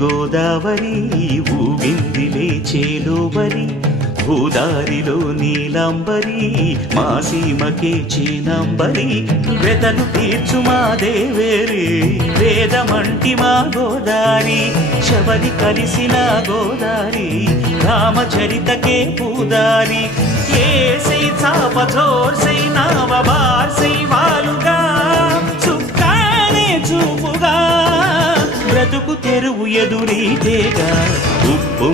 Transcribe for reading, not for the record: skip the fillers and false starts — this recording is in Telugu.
గోదావరి ఊగిందిలే చేలోబరి భూదారిలో నీలాంబరి మా సీమకే చీనాంబరి వెతలు తీర్చు మా దేవేరి వేదమంటి మా గోదారి శబరి కలిసిన గోదారి రామచరితకే పూదారి ఏసై చాప జోర్సై నావ బార్సై వాలుగా చుక్కానే చూపుగా బ్రతుకు తెరువు ఎదురీతేగా ఉప్పు